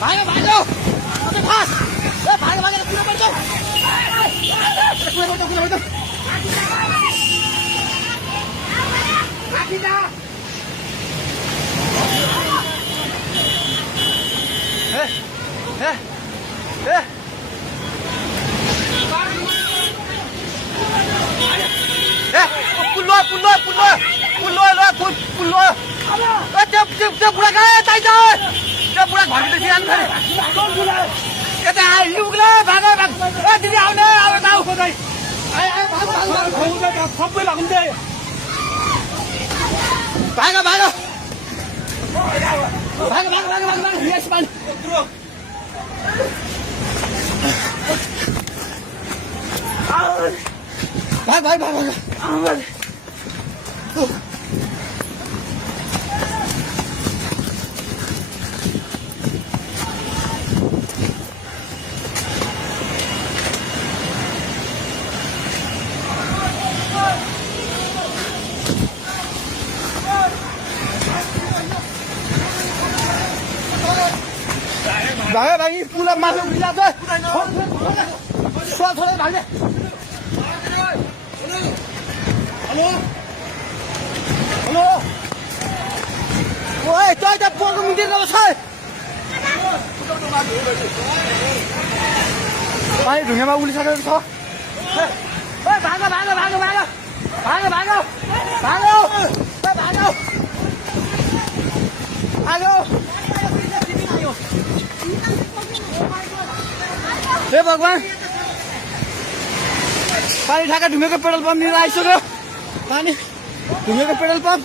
भागो भागो अबे फास ए भागो भागेर कुन पर्छ कुन पर्छ आकिदा ए ए ए ए पुल्लो पुल्लो पुल्लो पुल्लो ल पुल्लो ए त्यो बुढा गए ताइ त त्यो बुढा घरभित्र सिरान गरे यता आइलुग्ला भागो भाग ए दिदी आउने आउ आउ खोदै आइ आइ भागो भागो सबै लाग्दै भागो भागो भागो भागो भागो भागो यस मान भाग भाग भाग भाग भागे भागी पुला माथि उठिला छ छोडे भाग्ने हेलो हेलो ओए तै त पोको मुन्टे गयो छ पानी ढुङ्गामा उलिसकेको छ ओए भागो भागो भागो भागो भागो भागो भागो ओए भागो आयो हे भगवान पानी ठाका ढुङ्गेको पेट्रोल पम्प लिएर आइसक्यो पानी ढुङ्गेको पेट्रोल पम्प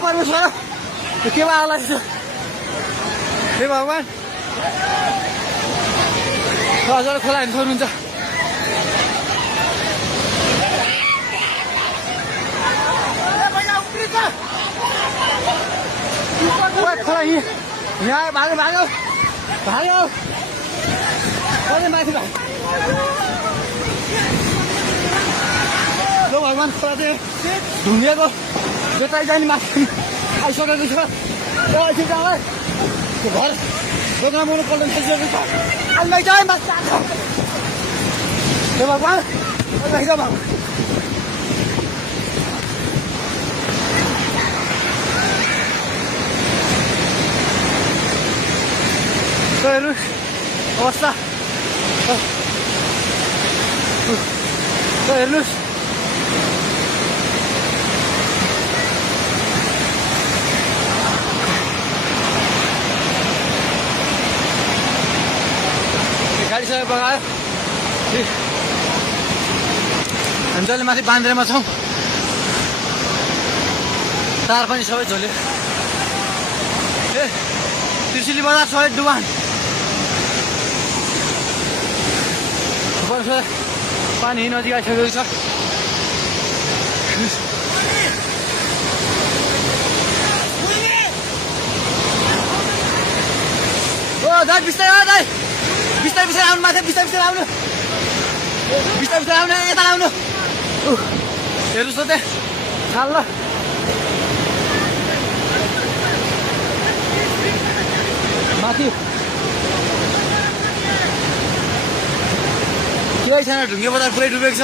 परमेश्वर के आला हे भगवान हजार खोला हिँड्नु सक्नुहुन्छ खोला यहाँ भागो भागो भागो माथि भाग भगवान खोला चाहिँ ढुङ्गेको बेटाइ जाने माथि आइसकेको छ त्यो घर दोकान बनाउनु पल्ट थालिसकेको छ अलि चाहिँ माथि आएको हे भगवान भगवान हेर्नु अवस्था हेर्नुहोस् गाडी सबै बगायो हामी जहिले माथि बान्द्रेमा छौँ तार पनि सबै झोल्यो ए त्रिशुली बजार सबै डुबान पानी नजिक आइसकेको छ ओ दाइ बिस्तारै दाइ बिस्तारै बिस्तारै आउनु माथि बिस्तारै बिस्तारै आउनु बिस्तारै बिस्तारै आउनु यता आउनु हेर्नुहोस् त त्यहाँ खाल ल माथि केही छैन ढुङ्गे बजार पुरै डुबेको छ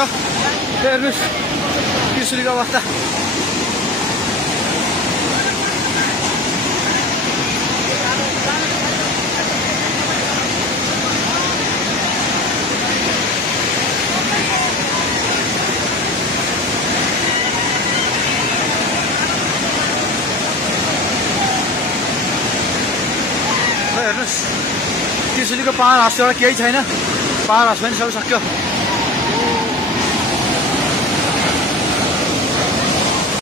हेर्नुहोस् त्रिशुलीको अवस्था हेर्नुहोस् त्रिशुलीको पावर हाउस एउटा केही छैन पावर हाउस पनि सबै सक्यो